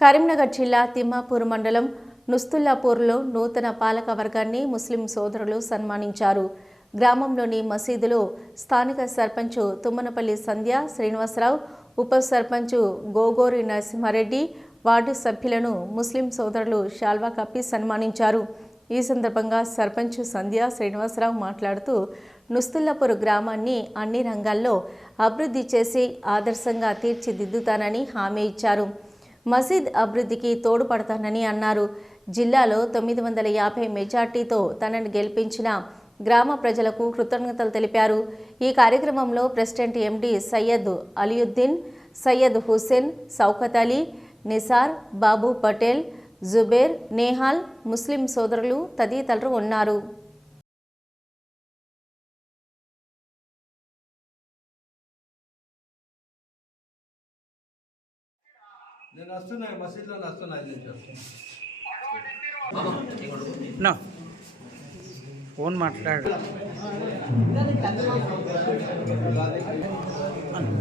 కరీంనగర్ జిల్లా తిమ్మాపూర్ మండలం నుస్తుల్లాపూర్లో నూతన పాలక వర్గాన్ని ముస్లిం సోదరులు సన్మానించారు. గ్రామంలోని మసీదులో స్థానిక సర్పంచ్ తుమ్మనపల్లి సంధ్య శ్రీనివాసరావు, ఉప సర్పంచ్ గోగోరి నరసింహారెడ్డి, వార్డు సభ్యులను ముస్లిం సోదరులు శాల్వా కప్పి సన్మానించారు. ఈ సందర్భంగా సర్పంచ్ సంధ్య శ్రీనివాసరావు మాట్లాడుతూ నుస్తుల్లాపూర్ గ్రామాన్ని అన్ని రంగాల్లో అభివృద్ధి చేసి ఆదర్శంగా తీర్చిదిద్దుతానని హామీ ఇచ్చారు. మసీద్ అభివృద్ధికి తోడ్పడతానని అన్నారు. జిల్లాలో 950 మెజార్టీతో తనను గెలిపించిన గ్రామ ప్రజలకు కృతజ్ఞతలు తెలిపారు. ఈ కార్యక్రమంలో ప్రెసిడెంట్ ఎండి సయ్యద్ అలియుద్దీన్, సయ్యద్ హుస్సేన్, సౌకత్ అలీ, నిసార్, బాబు పటేల్, జుబేర్, నేహాల్, ముస్లిం సోదరులు తదితరులు ఉన్నారు. నేను వస్తున్నా మసీదులో వస్తున్నా ఫోన్ మాట్లాడు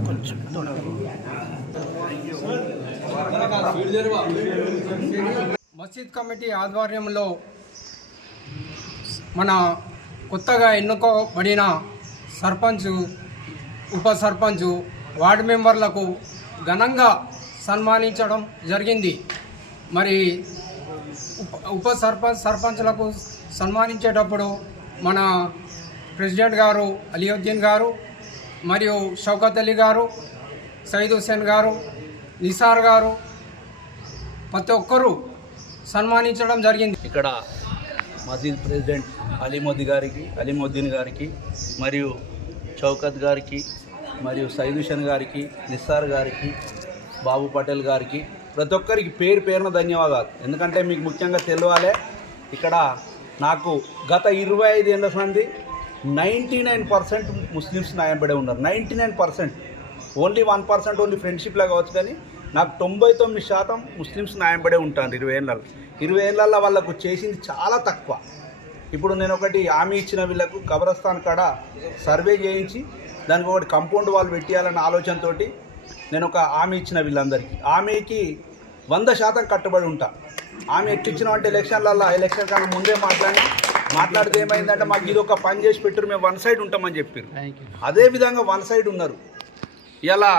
కొంచెం. మసీద్ కమిటీ ఆధ్వర్యంలో మన కొత్తగా ఎన్నుకోబడిన సర్పంచ్, ఉప సర్పంచ్, వార్డు మెంబర్లకు ఘనంగా సన్మానించడం జరిగింది. మరి ఉప సర్పంచ్లకు సన్మానించేటప్పుడు మన ప్రెసిడెంట్ గారు అలియుద్దీన్ గారు, మరియు షౌకత్ అలీ గారు, సయీద్ హుస్సేన్ గారు, నిసార్ గారు, ప్రతి ఒక్కరూ సన్మానించడం జరిగింది. ఇక్కడ మసీద్ ప్రెసిడెంట్ అలీముద్దీన్ గారికి మరియు షౌకత్ గారికి మరియు సయీద్ హుస్సేన్ గారికి, నిసార్ గారికి, బాబు పటేల్ గారికి ప్రతి ఒక్కరికి పేరు పేరున ధన్యవాదాలు. ఎందుకంటే మీకు ముఖ్యంగా తెలియాలి, ఇక్కడ నాకు గత 25 ఏళ్ళ సంది 99% ముస్లిమ్స్ న్యాయంపడే ఉన్నారు. 99%, ఓన్లీ 1% ఓన్లీ ఫ్రెండ్షిప్లో కావచ్చు, కానీ నాకు 99% ముస్లిమ్స్ న్యాయంపడే ఉంటాను. 20 ఏళ్ళల్లో వాళ్ళకు చేసింది చాలా తక్కువ. ఇప్పుడు నేను ఒకటి హామీ ఇచ్చిన వీళ్ళకు కబ్రస్థాన్ కాడ సర్వే చేయించి దానికి ఒకటి కాంపౌండ్ వాల్ పెట్టేయాలన్న ఆలోచనతో నేను ఒక హామీ ఇచ్చిన వీళ్ళందరికీ. హామీకి 100% కట్టుబడి ఉంటా. హామీ ఎట్టిచ్చినామంటే ఎలక్షన్ కన్నా ముందే మాట్లాడితే ఏమైందంటే మాకు ఇది ఒక పని చేసి పెట్టారు, మేము వన్ సైడ్ ఉంటామని చెప్పారు. అదేవిధంగా వన్ సైడ్ ఉన్నారు. ఇలా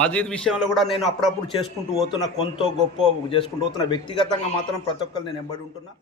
మసీద్ విషయంలో కూడా నేను అప్పుడప్పుడు చేసుకుంటూ పోతున్నా, కొంత గొప్ప చేసుకుంటూ పోతున్నా. వ్యక్తిగతంగా మాత్రం ప్రతి ఒక్కరు నేను ఎంబడి ఉంటున్నా.